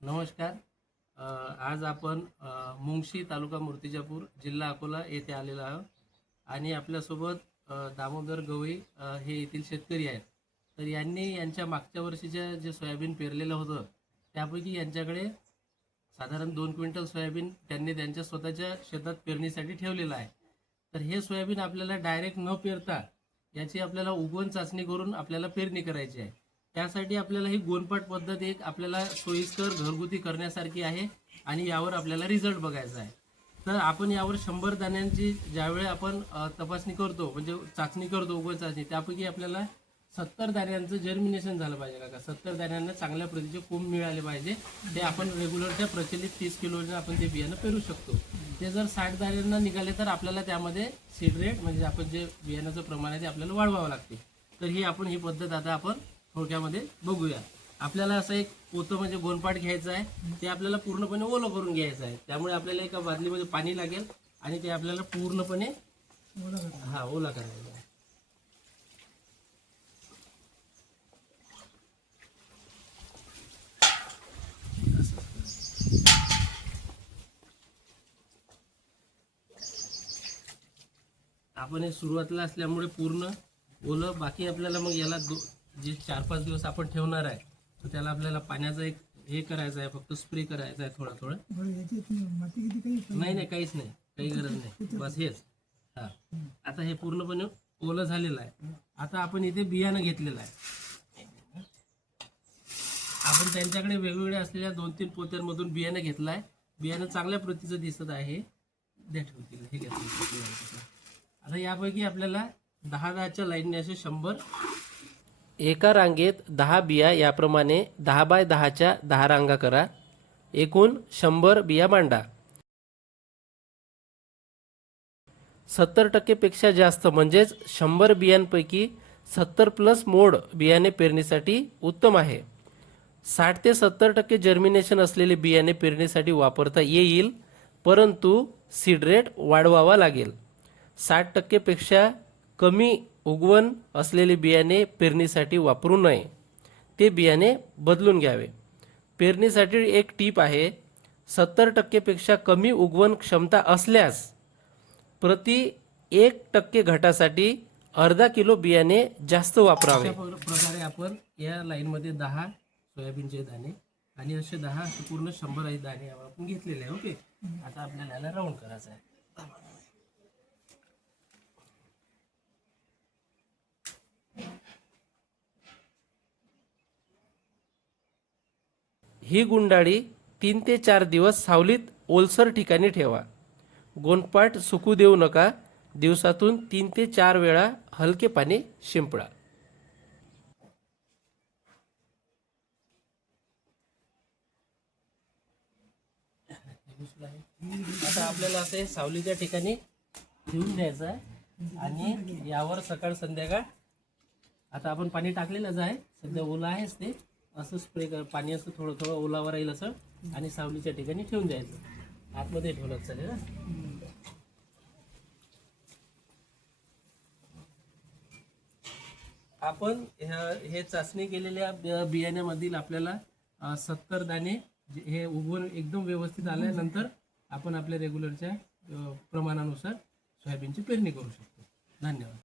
नमस्कार. आज आपण मुंगशी तालुका मूर्तिजापूर जिल्हा अकोला येथे आलेलो आहोत आणि आपल्यासोबत दामोदर गवई हे येथील शेतकरी आहेत. तर यांनी यांच्या मागच्या वर्षीच्या जे सोयाबीन पेरलेलं होतं त्यापैकी यांच्याकडे साधारण 2 क्विंटल सोयाबीन त्यांनी त्यांच्या स्वतःच्या शेतात पेरणीसाठी ठेवलेलं आहे. तर हे सोयाबीन आपल्याला डायरेक्ट न पेरता याची आपल्याला उगवण चाचणी करून आपल्याला पेरणी करायची आहे. त्यासाठी आपल्याला ही गोनपाट पद्धत एक आपल्याला सोयीस्कर घरगुती करण्यासारखी आहे आणि यावर आपल्याला रिझल्ट बघायचा आहे. तर आपण यावर 100 दाण्यांची ज्यावेळी आपण तपासणी करतो म्हणजे चाचणी करतो उगवण चाचणी, त्यापैकी आपल्याला 70 दाण्यांचं जर्मिनेशन झालं पाहिजे का 70 दाण्यांना चांगल्या प्रतीचे कोंब मिळाले पाहिजे. ते आपण रेग्युलरच्या प्रचलित 30 किलोने आपण ते बियाणं पेरू शकतो. ते जर 60 दाण्यांना निघाले तर आपल्याला त्यामध्ये सीड रेट म्हणजे आपण जे बियाण्याचं प्रमाण आहे ते आपल्याला वाढवावं लागते. तर ही पद्धत आता आपण थोडक्यामध्ये बघूया. आपल्याला असं एक पोतं म्हणजे गोनपाट घ्यायचं आहे. ते आपल्याला पूर्णपणे ओलं करून घ्यायचं आहे. त्यामुळे आपल्याला एका बादलीमध्ये पाणी लागेल आणि ते आपल्याला पूर्णपणे ओला करायचं आहे. आपण हे सुरुवातीला असल्यामुळे पूर्ण ओलं, बाकी आपल्याला मग याला जे 4-5 दिवस आपण ठेवणार आहे तर त्याला आपल्याला पाण्याचा एक हे करायचं आहे, फक्त स्प्रे करायचा आहे थोडा थोडा. नाही काहीच नाही, काही गरज नाही, बस हेच. आता हे पूर्णपणे ओलं झालेलं आहे. आता आपण इथे बियाणं घेतलेलं आहे. आपण त्यांच्याकडे वेगवेगळे असलेल्या 2-3 पोत्यांमधून बियाणं घेतलं आहे. बियाणं चांगल्या प्रतीचं दिसत आहे. द्या ठेवतील हे घेतलं. आता यापैकी आपल्याला 10-10च्या लाईनने असे 100 एका रांगेत 10 बिया याप्रमाणे 10 बाय 10च्या 10 रांगा करा. एकूण 100 बिया मांडा. 70% पेक्षा जास्त म्हणजेच 100 बियांपैकी 70+ मोड बियाणे पेरणीसाठी उत्तम आहे. 60 ते 70% जर्मिनेशन असलेले बियाणे पेरणीसाठी वापरता येईल, परंतु सीड रेट वाढवावा लागेल. 60% पेक्षा कमी उगवण असलेले बियाणे पेरणीसाठी वापरू नये. ते बियाणे बदलून घ्यावे. पेरणीसाठी एक टीप आहे. 70% पेक्षा कमी उगवण क्षमता असल्यास प्रति 1% घटासाठी अर्धा किलो बियाणे जास्त वापरावे. अशा प्रकारे आपण या लाईनमध्ये 10 सोयाबीनचे दाणे आणि असे 10 पूर्ण 100 दाणे आपण घेतलेले आहे. ओके, आता आपल्याला याला राऊंड करायचं आहे. ही गुंडाळी 3 ते 4 दिवस सावलीत ओलसर ठिकाणी ठेवा. गोनपाट सुकू देऊ नका. दिवसातून 3 ते 4 वेळा हलके पाणी शिंपडा. आता आपल्याला असे सावलीच्या ठिकाणी ठेवून द्यायचं आहे आणि यावर सकाळ संध्याकाळ आता आपण पाणी टाकलेलंच आहे, सध्या ओलं आहेच ते. असं स्प्रे कर, पाणी असं थोडं थोडं ओलावर राहील असं आणि सावलीच्या ठिकाणी ठेवून द्यायचं. आतमध्ये ठेवलं चालेल ना. आपण हे चाचणी केलेल्या बियाण्यामधील आपल्याला 70 दाणे हे उगवून एकदम व्यवस्थित आल्यानंतर आपण आपल्या रेग्युलरच्या प्रमाणानुसार सोयाबीनची पेरणी करू शकतो. धन्यवाद.